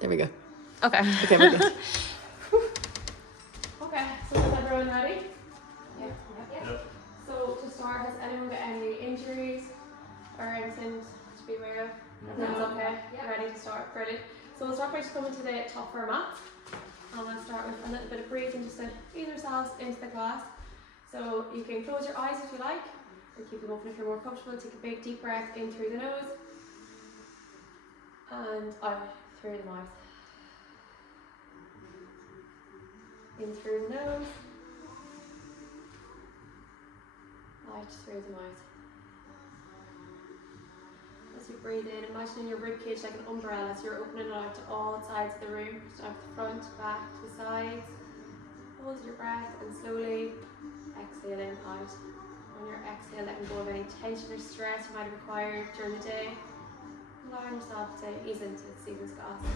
There we go. Okay. Okay, we're good. Okay, so is everyone ready? Yeah. So to start, has anyone got any injuries or anything to be aware of? Everyone's okay? Yeah. Ready to start? Brilliant. So we'll start by just coming to the top of our mat. And we'll start with a little bit of breathing just to ease ourselves into the class. So you can close your eyes if you like, or keep them open if you're more comfortable. Take a big deep breath in through the nose and out through the mouth. In through the nose, out through the mouth. As you breathe in, imagine your ribcage like an umbrella, so you're opening it out to all sides of the room, just out the front, back, to the sides. Hold your breath and slowly exhale in, out. On your exhale, letting go of any tension or stress you might have acquired during the day. Allowing yourself to ease into Siddhasana.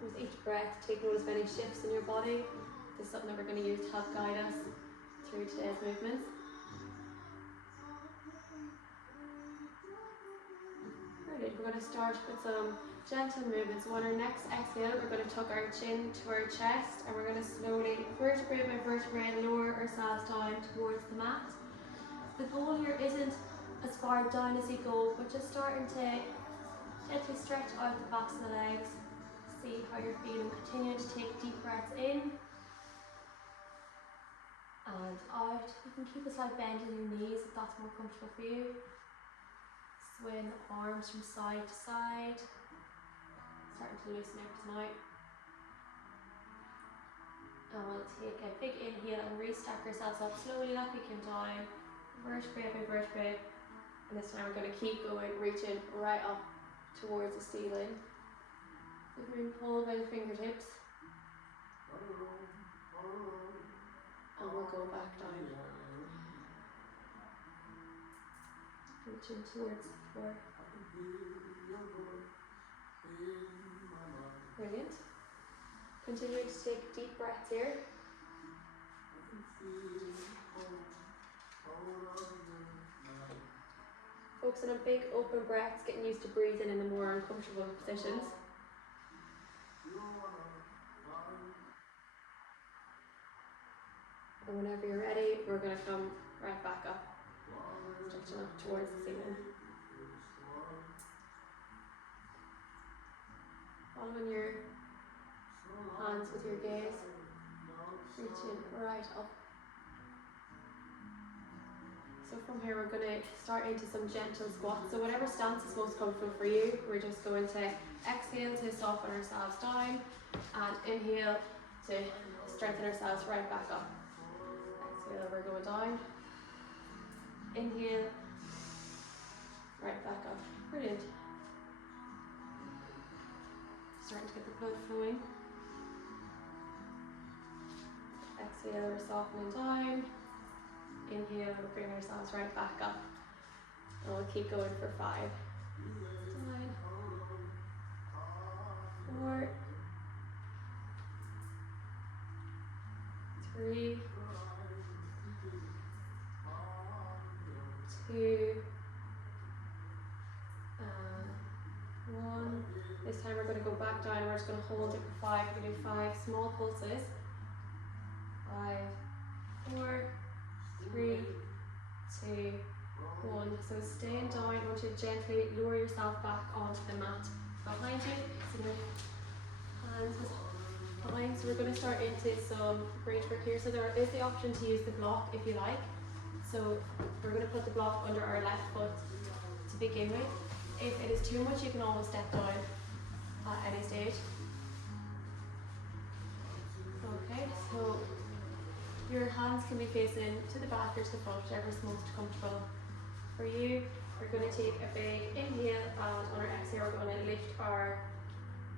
With each breath, take notice of any shifts in your body. This is something that we're going to use to help guide us through today's movements. Brilliant. We're going to start with some gentle movements. So on our next exhale, we're going to tuck our chin to our chest, and we're going to slowly, vertebrae by vertebrae, lower ourselves down towards the mat. The goal here isn't as far down as you go, but just starting to gently stretch out the backs of the legs. See how you're feeling. Continue to take deep breaths in and out. You can keep a slight bend in your knees if that's more comfortable for you. Swing the arms from side to side. Starting to loosen everything out. And we'll take a big inhale and restack ourselves up slowly like we came down, vertebrae by vertebrae. And this time we're going to keep going, reaching right up towards the ceiling. We've been pulled by the fingertips. And we'll go back down. Reaching towards the floor. Brilliant. Continuing to take deep breaths here. Focusing on big open breaths, getting used to breathing in the more uncomfortable positions. And whenever you're ready, we're going to come right back up, stretching up towards the ceiling. Following your hands with your gaze, reaching right up. So from here we're going to start into some gentle squats. So whatever stance is most comfortable for you, we're just going to exhale to soften ourselves down and inhale to strengthen ourselves right back up. Exhale, we're going down. Inhale, right back up. Brilliant. Starting to get the blood flowing. Exhale, we're softening down. Inhale, we'll bring ourselves right back up. And we'll keep going for 5. 9. 4. 3. 2. And 1. This time we're going to go back down and we're just going to hold it for 5. We're going to do 5 small pulses. 5, 4, 3, 2, 1. So staying down, I want you to gently lower yourself back onto the mat behind you. So the hands behind. So we're going to start into some bridge work here. So there is the option to use the block if you like. So we're going to put the block under our left foot to begin with. If it is too much, you can always step down at any stage. Okay, so your hands can be facing to the back or to the front, whichever is most comfortable for you. We're going to take a big inhale, and on our exhale we're going to lift our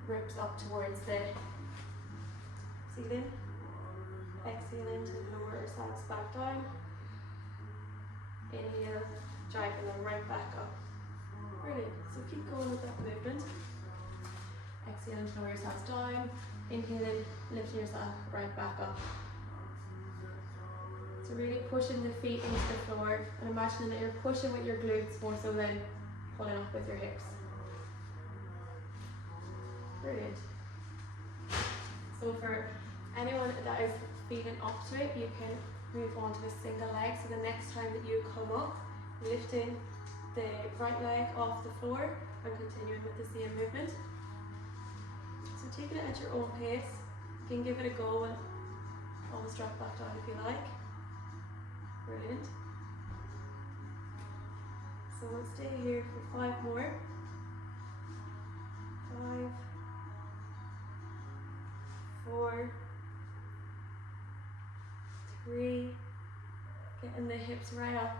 ribs up towards the ceiling. Exhaling to lower ourselves back down. Inhale, driving them right back up. Brilliant. So keep going with that movement. Exhaling to lower yourselves down. Inhaling, lifting yourself right back up. So really pushing the feet into the floor and imagining that you're pushing with your glutes more so than pulling up with your hips. Brilliant. So for anyone that is feeling up to it, you can move on to a single leg. So the next time that you come up, lifting the right leg off the floor and continuing with the same movement. So taking it at your own pace, you can give it a go and almost drop back down if you like. Brilliant. So we'll stay here for 5 more. 5, 4, 3, getting the hips right up,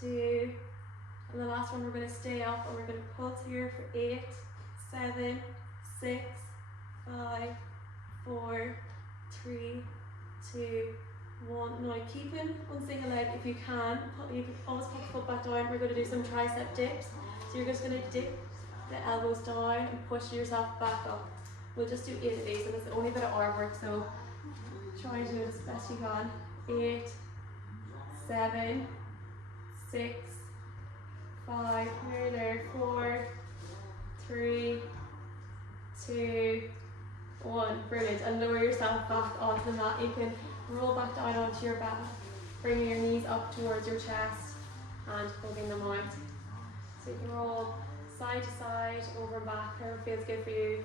2, and the last one we're going to stay up and we're going to pulse here for 8, 7, 6, 5, 4, 3, 2, 1. Now keeping one single leg if you can. You can always put the foot back down. We're going to do some tricep dips. So you're just going to dip the elbows down and push yourself back up. We'll just do 8 of these and it's only a bit of arm work, so try and do it as best you can. 8, 7, 6, 5, nearly there, 4, 3, 2, 1. Brilliant. And lower yourself back onto the mat. You can roll back down onto your back, bringing your knees up towards your chest and hugging them out. So you can roll side to side, over and back, however feels good for you.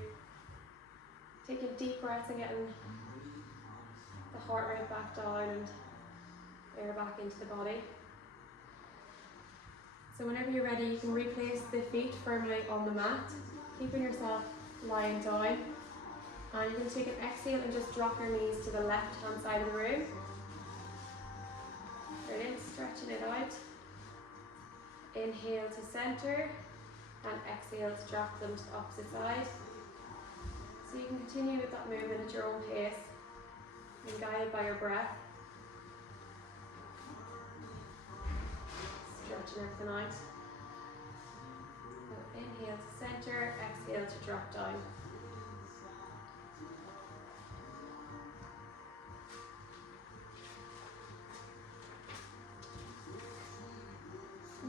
Taking deep breaths and getting the heart rate back down and air back into the body. So whenever you're ready, you can replace the feet firmly on the mat, keeping yourself lying down. And you can take an exhale and just drop your knees to the left hand side of the room. Brilliant, stretching it out. Inhale to center and exhale to drop them to the opposite side. So you can continue with that movement at your own pace and guided by your breath. Stretching everything out. So inhale to center, exhale to drop down.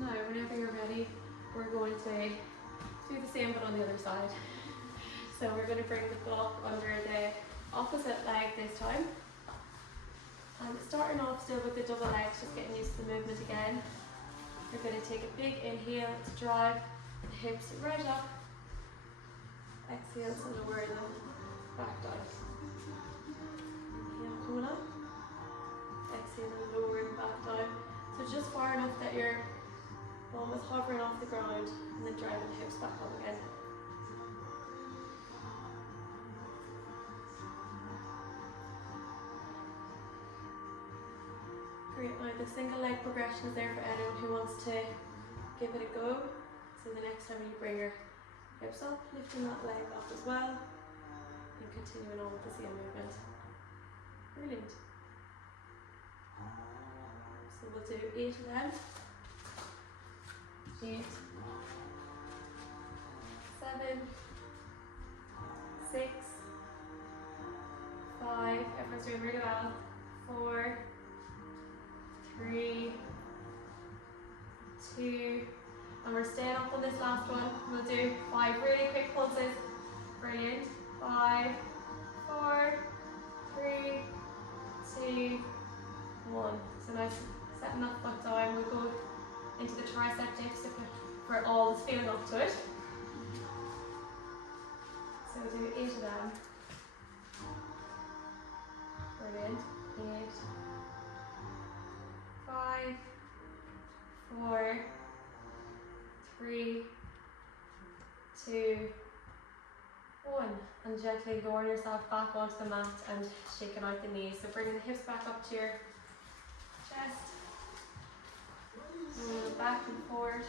Now, whenever you're ready, we're going to do the same but on the other side. So we're going to bring the block under the opposite leg this time. And starting off still with the double legs, just getting used to the movement again. You're going to take a big inhale to drive the hips right up. Exhale to lower them back down. Inhale, coming up. Exhale and lowering back down. So just far enough that you're almost hovering off the ground and then driving the hips back up again. Great, now the single leg progression is there for anyone who wants to give it a go. So the next time you bring your hips up, lifting that leg up as well and continuing on with the same movement. Brilliant. So we'll do 8 of them. 8, 7, 6, 5, everyone's doing really well, 4, 3, 2, and we're staying up on this last one. We'll do 5 really quick pulses. Brilliant. 5, 4, 3, 2, 1. So nice, setting that foot down. We'll go into the tricep dips for all that's feeling up to it. So we'll do 8 of them. Brilliant. 8, 5, 4, 3, 2, 1. And gently lowering yourself back onto the mat and shaking out the knees. So bringing the hips back up to your chest. And back and forward,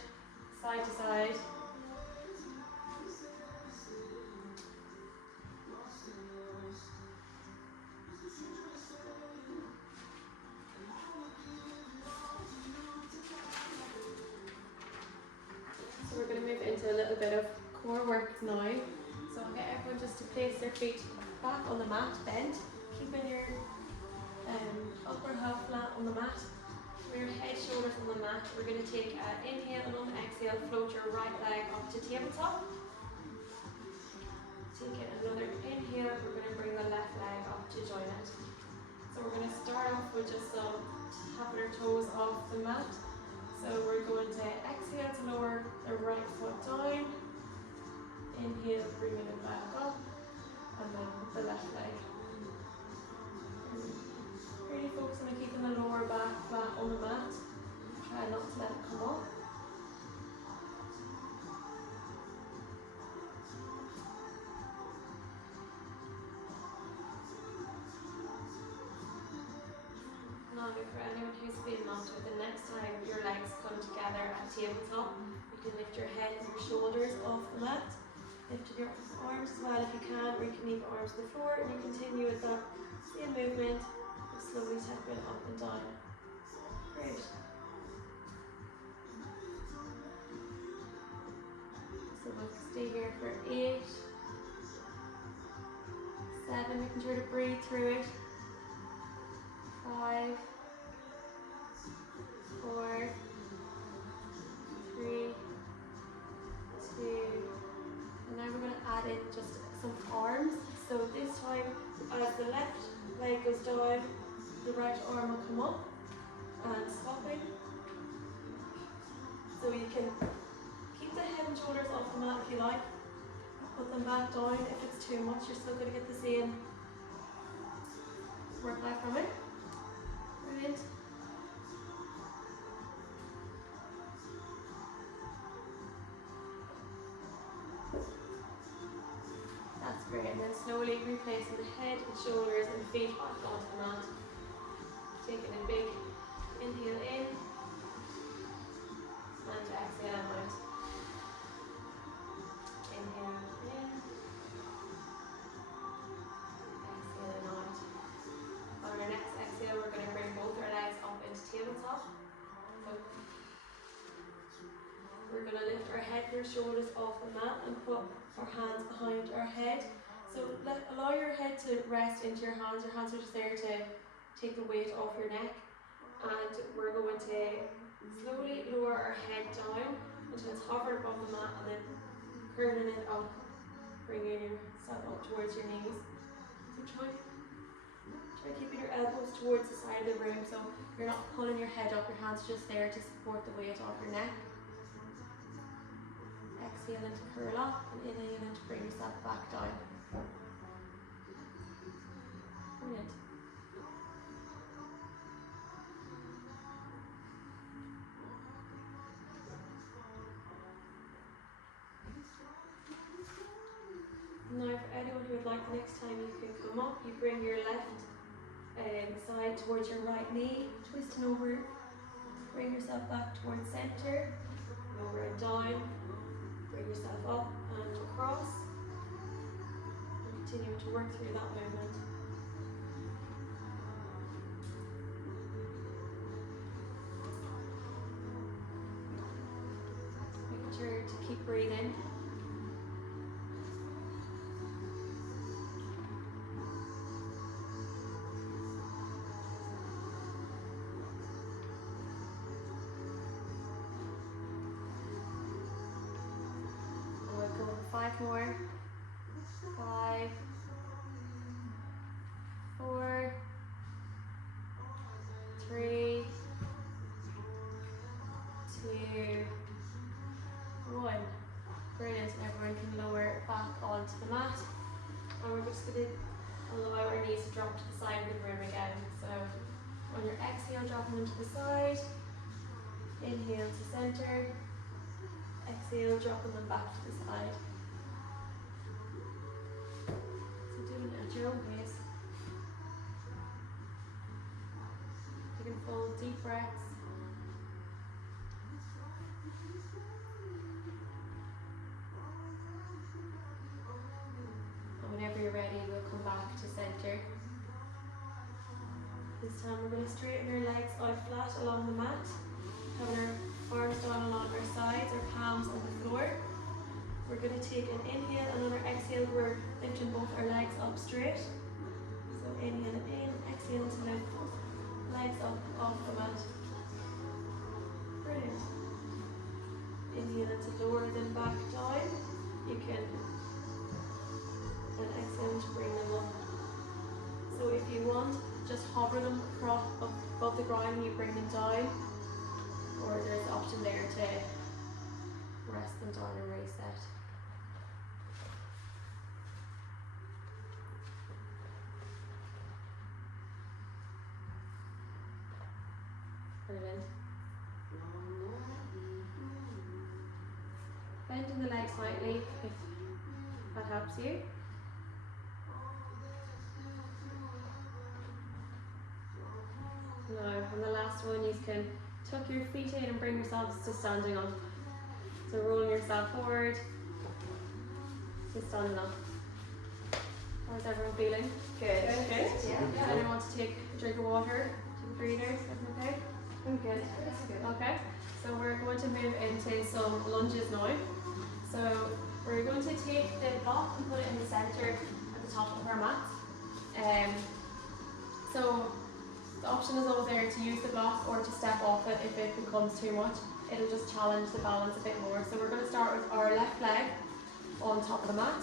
side to side. So we're going to move into a little bit of core work now. So I'll get everyone just to place their feet back on the mat, bent, keeping your upper half flat on the mat. With your head, shoulders on the mat, we're going to take an inhale and on exhale, float your right leg up to tabletop. Take another inhale, we're going to bring the left leg up to join it. So we're going to start off with just some tapping our toes off the mat. So we're going to exhale to lower the right foot down. Inhale, bringing it back up, and then the left leg. Really focus on keeping the lower back flat on the mat. Try not to let it come up. Now for anyone who's been mounted, the next time your legs come together at tabletop, you can lift your head and your shoulders off the mat. Lift your arms as well if you can, or you can leave your arms on the floor and you continue with that same movement of slowly tapping up and down. Great. So we'll stay here for 8, 7, making sure to breathe through it. 5, 4, 3, 2, and now we're going to add in just some arms. So this time, as the left leg goes down, the right arm will come up and swapping. So you can keep the head and shoulders off the mat if you like. Put them back down. If it's too much, you're still going to get the same workout from it. Brilliant. That's great. And then slowly replacing the head and shoulders and feet back onto the mat. Taking a big inhale in and exhale out. Inhale in, exhale out. On our next exhale, we're going to bring both our legs up into tabletop. So we're going to lift our head and our shoulders off the mat and put our hands behind our head. So allow your head to rest into your hands. Your hands are just there to take the weight off your neck. And we're going to slowly lower our head down until it's hovered above the mat, and then curling it up, bringing yourself up towards your knees. So try keeping your elbows towards the side of the room so you're not pulling your head up, your hands are just there to support the weight off your neck. Exhaling to curl up and inhaling to bring yourself back down. Brilliant. Now for anyone who would like, the next time you can come up, you bring your left side towards your right knee, twisting over, bring yourself back towards centre, lower it down, bring yourself up and across, and continue to work through that movement. Making sure to keep breathing. Five more. 5, 4, 3, 2, 1. Brilliant. Everyone can lower back onto the mat. And we're just going to allow our knees to drop to the side of the room again. So on your exhale, dropping them to the side. Inhale to center. Exhale, dropping them back to the side. At your own pace. You can full deep breaths. And whenever you're ready, we'll come back to center. This time we're going to straighten our legs out flat along the mat, having our arms down along our sides, our palms on the floor. We're going to take an inhale, and on our exhale we're lifting both our legs up straight. So inhale in, exhale exhale to lift legs up off the mat. Brilliant. Inhale to lower them back down. You can, and exhale to bring them up. So if you want, just hover them across above the ground and you bring them down, or there's the option there to rest them down and reset. Brilliant. Bending the legs slightly if that helps you. Now, on the last one, you can tuck your feet in and bring yourselves to standing up. So rolling yourself forward to standing up. How's everyone feeling? Good. Good? Yeah. Anyone want to take a drink of water? Take a breather? Everything okay? I'm good. Okay. So we're going to move into some lunges now. So we're going to take the block and put it in the centre at the top of our mat. So the option is always there to use the block or to step off it if it becomes too much. It'll just challenge the balance a bit more. So we're going to start with our left leg on top of the mat,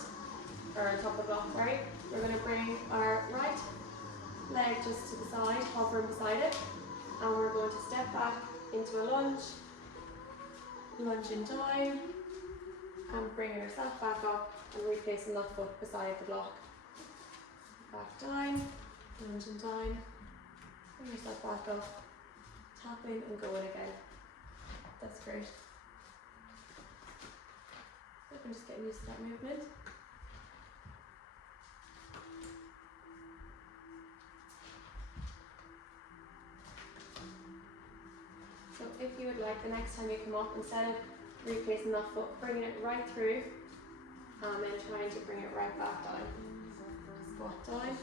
or on top of the block, sorry. We're going to bring our right leg just to the side, hovering beside it, and we're going to step back into a lunge, lunging down, and bring yourself back up and replacing that foot beside the block. Back down, lunging down, bring yourself back up, tapping and going again. That's great. I'm just getting used to that movement. So if you would like, the next time you come up, instead of replacing that foot, bringing it right through, and then trying to bring it right back down. Squat down.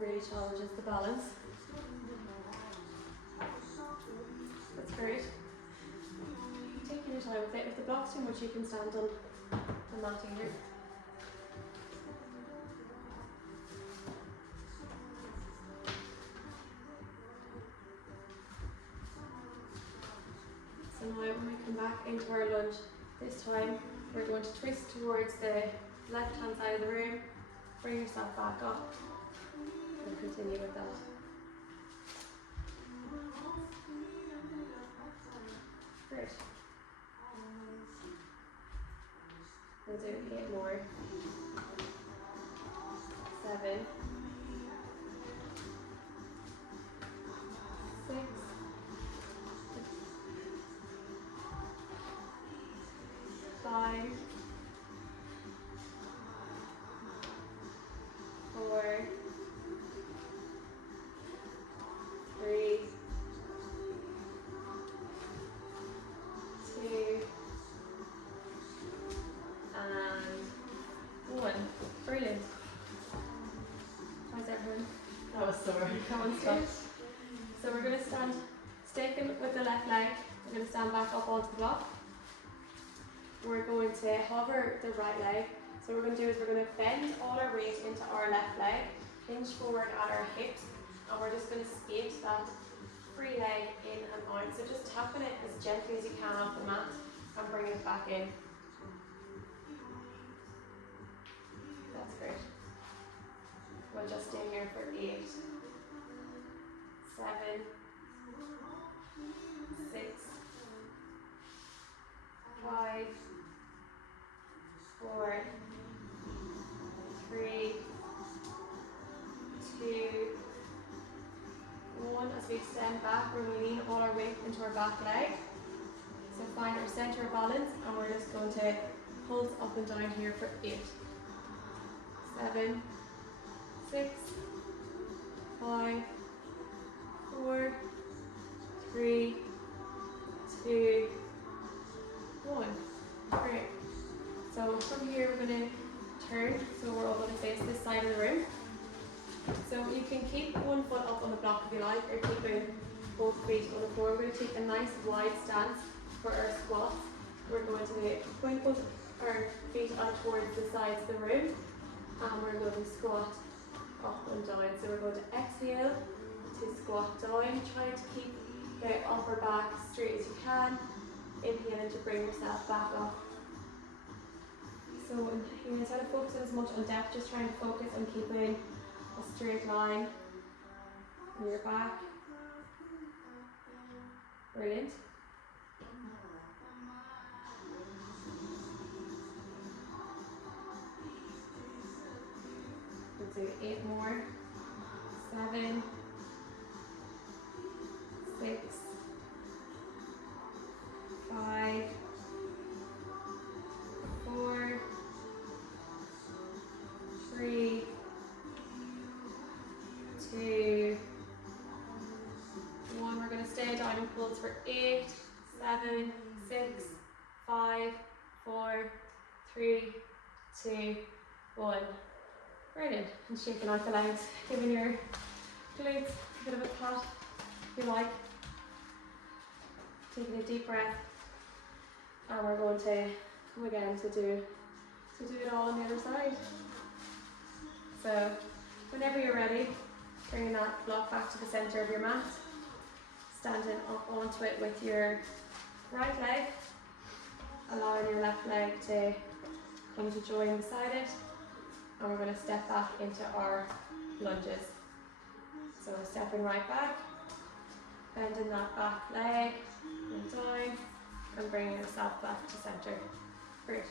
Really challenges the balance. That's great. Taking your time with it. If the block's too much, you can stand on the mat here. So now when we come back into our lunge, this time we're going to twist towards the left hand side of the room, bring yourself back up, and continue with that. Great. We'll do 8 more. 7. 6. 5. 4. 3. 2. And 1. Brilliant. How's everyone? That was sore. Come on, stop. So we're going to stand, sticking with the left leg, we're going to stand back up onto the block. We're going to hover the right leg. So what we're going to do is we're going to bend all our weight into our left leg, hinge forward at our hips, and we're just going to skate that free leg in and out. So just tapping it as gently as you can off the mat and bringing it back in. That's great. We'll just stay here for 8, 7, 6, 5, 4, 3, 2, 1. As we extend back, we're going to lean all our weight into our back leg. So find our centre of balance, and we're just going to pulse up and down here for 8, 7, 6, 5, 4, 3, 2, 1. Great. So from here we're going to turn, so we're all going to face this side of the room. So you can keep one foot up on the block if you like, or keeping both feet on the floor. We're going to take a nice wide stance for our squats. We're going to point both our feet out towards the sides of the room, and we're going to squat up and down. So we're going to exhale to squat down, trying to keep the upper back straight as you can. Inhaling to bring yourself back up. So instead of focusing as much on depth, just trying to focus on keeping a straight line in your back. Brilliant. We'll do 8 more. 7, 6, 5, 4, 3, 2, 1. We're going to stay down and pulse for 8, 7, 6, 5, 4, 3, 2, 1. Brilliant. And shaking out the legs, giving your glutes a bit of a pat if you like. Taking a deep breath. And we're going to come again to do it all on the other side. So whenever you're ready, bringing that block back to the center of your mat, standing up onto it with your right leg, allowing your left leg to come to join beside it, and we're going to step back into our lunges. So we're stepping right back, bending that back leg, and down, and bringing yourself back to center. Great.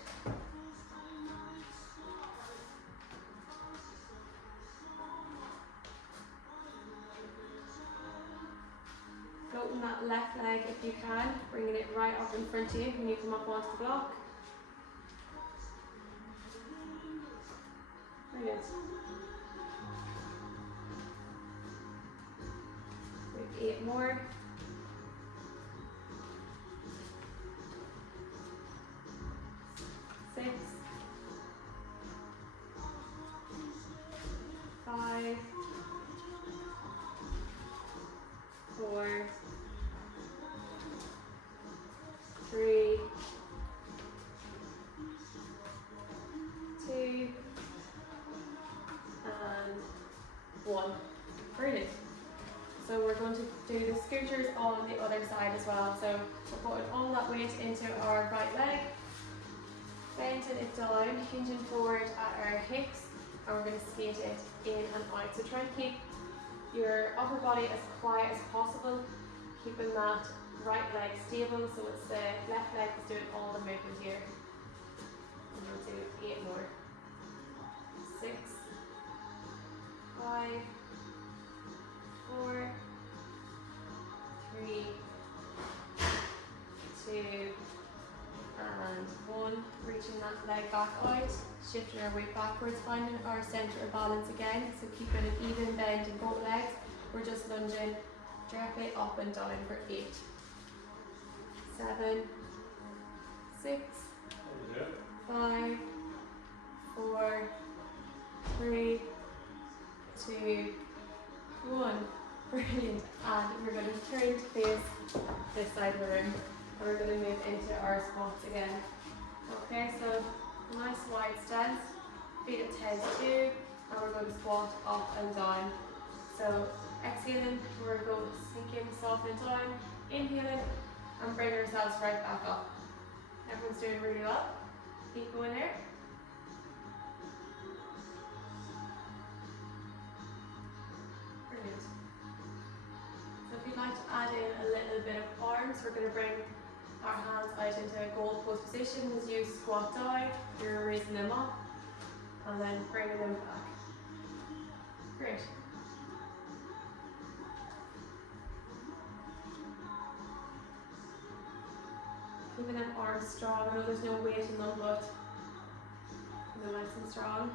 Floating that left leg if you can, bringing it right up in front of you when you come up onto the block. Brilliant. 8 more. 6, 5, 4, 3, 2, and 1. Brilliant. So we're going to do the scooters on the other side as well. So we're putting all that weight into our right leg, bending it down, hinging forward at our hips, and we're going to skate it in and out. So try and keep your upper body as quiet as possible, keeping that right leg stable so it's the left leg is doing all the movement here. And we'll do 8 more. 6, 5, 4, 3, 2, and 1. Reaching that leg back out, shifting our weight backwards, finding our centre of balance again. So keeping an even bend in both legs. We're just lunging directly up and down for 8, 7, 6, 5, 4, 3, 2, 1. Brilliant. And we're going to turn to face this side of the room, and we're going to move into our squats again. Okay, so nice wide stance, feet at 10 to 2, and we're going to squat up and down. So exhaling, we're going to sink in, soften down, inhaling, and bring ourselves right back up. Everyone's doing really well. Keep going there. Brilliant. So if you'd like to add in a little bit of arms, we're going to bring our hands out into a goal pose position as you squat down. You're raising them up and then bringing them back. Great. Keeping them arms strong. I know there's no weight in them, but they're nice and strong.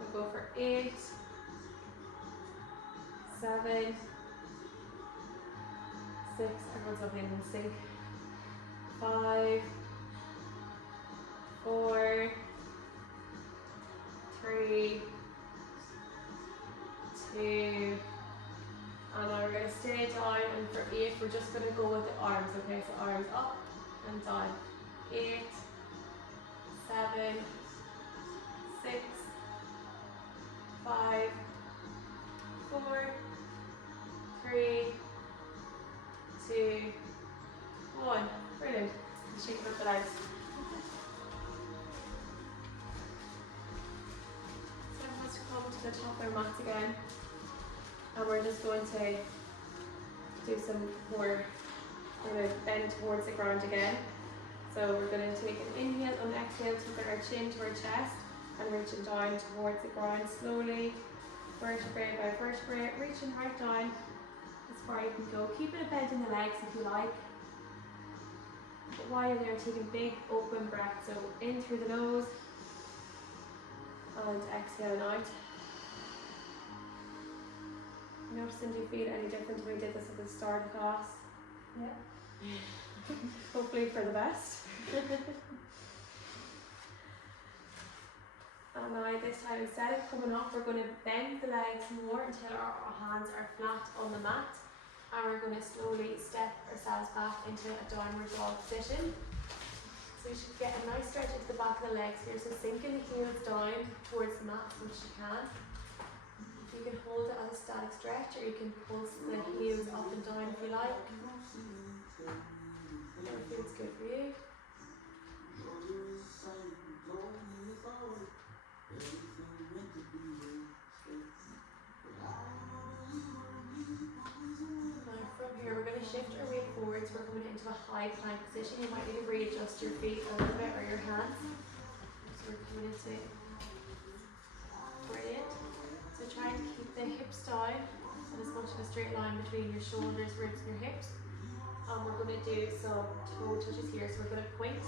We'll go for 8, 7, 6. Everyone's up in sync. 5, 4, 3, 2, and now we're going to stay down, and for 8 we're just going to go with the arms, okay? So arms up and down. 8, 7, 6, 5, 4, 3, 2, 1. Brilliant. And shake up the legs. So let's come to the top of our mats again. And we're just going to do some more, we're going to bend towards the ground again. So we're going to take an inhale and exhale to bring our chin to our chest and reaching down towards the ground slowly, vertebrae by vertebrae, reaching right down as far you can go. Keeping a bend in the legs if you like. But while you're there, taking big open breaths. So in through the nose and exhaling out. Noticing, do you feel any different when we did this at the start of class? Yeah. Hopefully for the best. And now this time, instead of coming up, we're going to bend the legs more until our hands are flat on the mat. And we're going to slowly step ourselves back into a downward dog position. So you should get a nice stretch into the back of the legs here. So sinking the heels down towards the mat as much as you can. You can hold it as a static stretch, or you can pulse the heels up and down if you like. Whatever feels good for you. Now from here we're going to shift our weight forwards. We're coming into a high plank position. You might need to readjust your feet a little bit or your hands. So we're coming into brilliant. So try and keep the hips down and as much of a straight line between your shoulders, ribs and your hips. And we're going to do some toe touches here. So we're going to point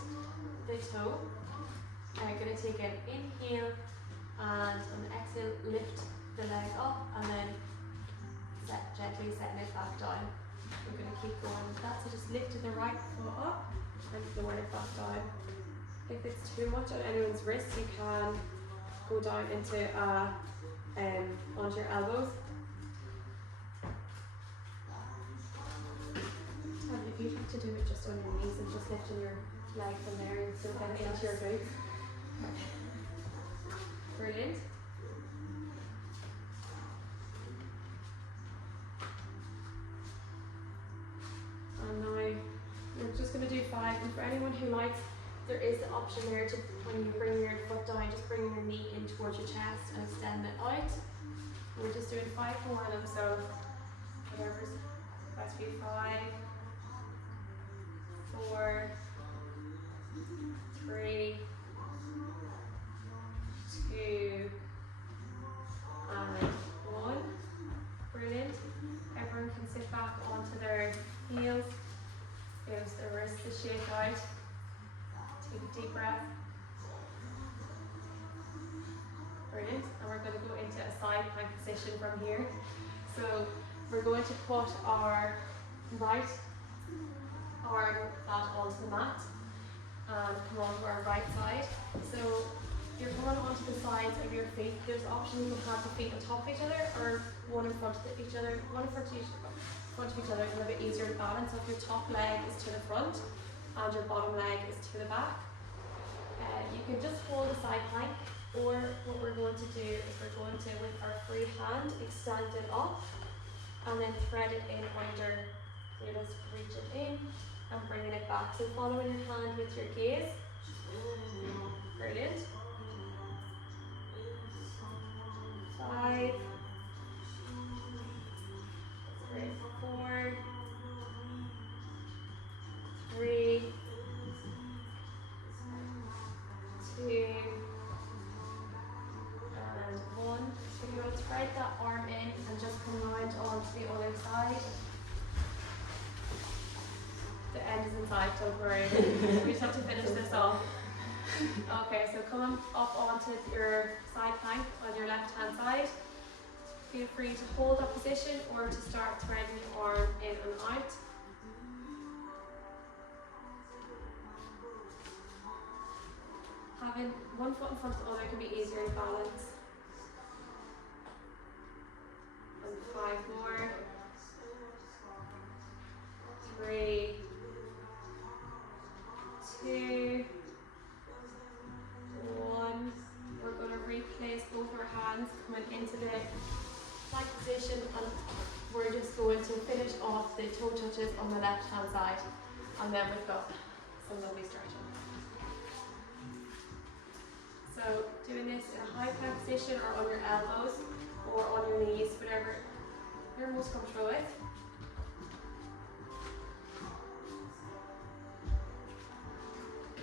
the toe. And we're going to take an inhale and on the exhale lift the leg up and then gently setting it back down. We're going to keep going with that. So just lifting the right foot up and lowering it back down. If it's too much on anyone's wrist, you can go down into onto your elbows. And if you have to do it just on your knees and just lifting your leg from there, you still get it into your glutes. Brilliant. And now we're just going to do 5. And for anyone who likes, there is the option there to, when you bring your foot down, just bring your knee in towards your chest and extend it out. We're just doing 5 more of them, so whatever's best for you. 5, 4, 3, 2, and 1. Brilliant. Everyone can sit back onto their heels. Gives the wrists a shake out. Take a deep breath. Brilliant. And we're going to go into a side plank position from here. So we're going to put our right arm flat onto the mat and come onto our right side. So you're going onto the sides of your feet. There's an option you can have the feet on top of each other or one in front of each other, one in front of each other, a little bit easier to balance. So if your top leg is to the front and your bottom leg is to the back, you can just hold a side plank, or what we're going to do is we're going to, with our free hand, extend it up and then thread it in under. So you're just reaching in and bringing it back. So following your hand with your gaze. Brilliant. 5, 4, 3, 2, and 1. So you're going to thread that arm in and just come round onto the other side. The end is inside, don't worry. We just have to finish this off. Okay, so come up onto your side plank on your left hand side. Feel free to hold that position or to start threading your arm in and out. Having one foot in front of the other can be easier to balance. And 5 more. 3, 2, 1. We're going to replace both our hands coming into the plank position on the left hand side, and then we've got some lovely stretching. So doing this in a high plank position or on your elbows or on your knees, whatever you're most comfortable with.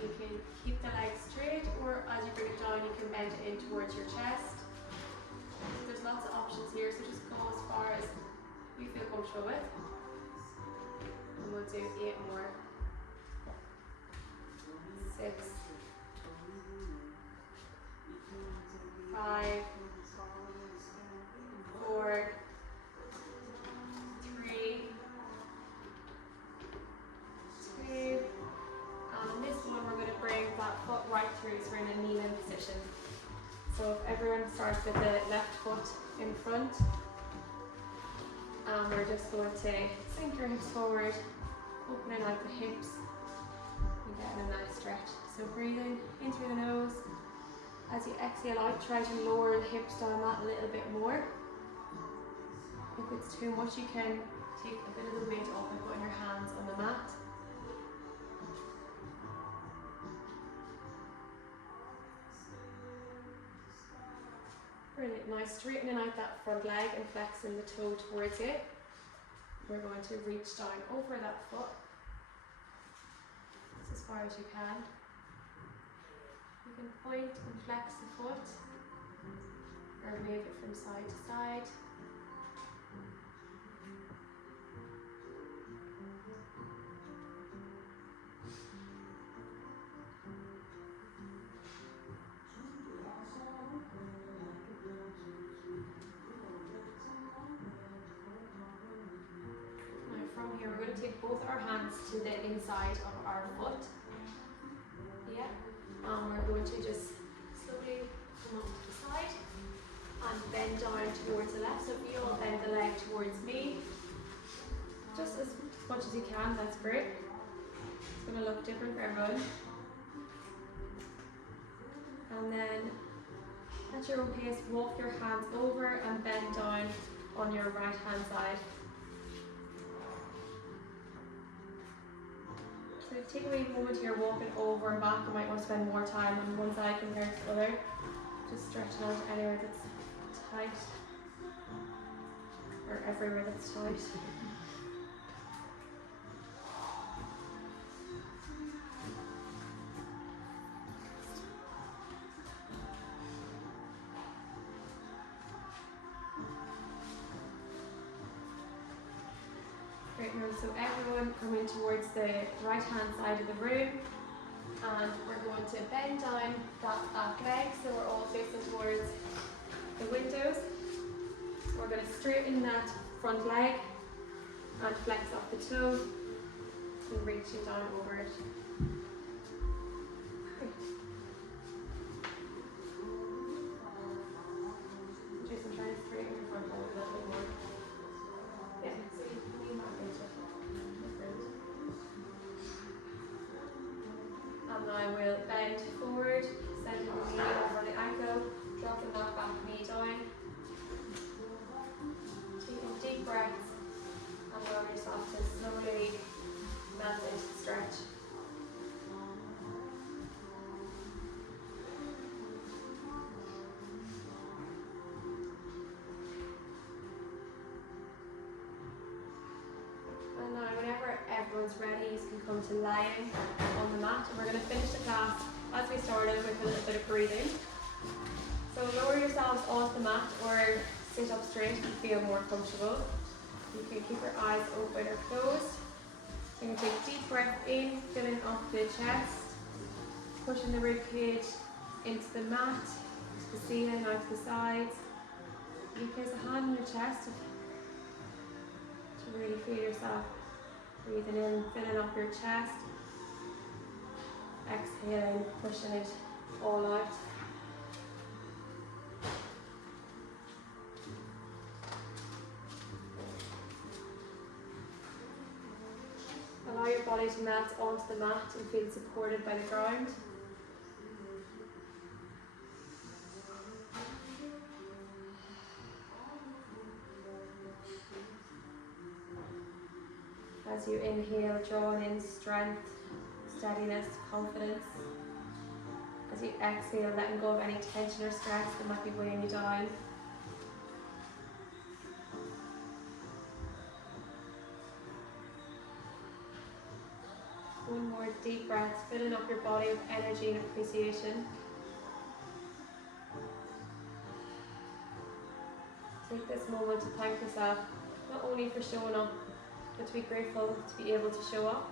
You can keep the legs straight, or as you bring it down, you can bend it in towards your chest. There's lots of options here, so just go as far as you feel comfortable with. And we'll do 8 more. 6, 5, 4, 3, 2, and this one we're going to bring that foot right through, so we're in a kneeling position. So if everyone starts with the left foot in front, and we're just going to sink your hips forward, opening out the hips, and getting a nice stretch. So breathing in through the nose. As you exhale out, try to lower the hips down that a little bit more. If it's too much, you can take a bit of the weight off and put your hands on the mat. Brilliant. Now straightening out that front leg and flexing the toe towards you. We're going to reach down over that foot, just as far as you can. You can point and flex the foot, or move it from side to side. Now from here, we're going to take both our hands to the inside of our foot. Yeah. We're going to just slowly come up to the side and bend down towards the left. So if you all bend the leg towards me, just as much as you can, that's great. It's going to look different for everyone. And then at your own pace, walk your hands over and bend down on your right hand side. So take a wee moment here, walking over and back. You might want to spend more time on one side compared to the other. Just stretching out anywhere that's tight, or everywhere that's tight. Great, now so everyone coming towards the right hand side of the room, and we're going to bend down that back leg so we're all facing towards the windows. We're going to straighten that front leg and flex off the toe and reaching down over it. Jason, try to straighten your front leg a little bit more. Yeah, so you can lean back into it. And now we'll bend forward, sending the knee over the ankle, dropping that back knee down. Taking deep breaths and allowing yourself to slowly melt into the stretch. And now whenever everyone's ready, you can come to lying on the mat, and we're going to finish the class as we started with a little bit of breathing. So lower yourselves onto the mat or sit up straight if you feel more comfortable. You can keep your eyes open or closed. You can take a deep breath in, filling up the chest, pushing the rib cage into the mat, to the ceiling, out to the sides. You place a hand on your chest to really feel yourself breathing in, filling up your chest. Exhaling, pushing it all out. Allow your body to melt onto the mat and feel supported by the ground. As As you inhale, drawing in strength, steadiness, confidence. As you exhale, letting go of any tension or stress that might be weighing you down. One more deep breath, filling up your body with energy and appreciation. Take this moment to thank yourself, not only for showing up, but to be grateful to be able to show up.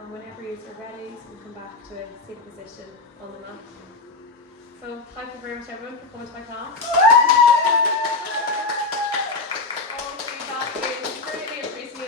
And whenever you're ready, you can come back to a seated position on the mat. So thank you very much everyone for coming to my class. All feedback is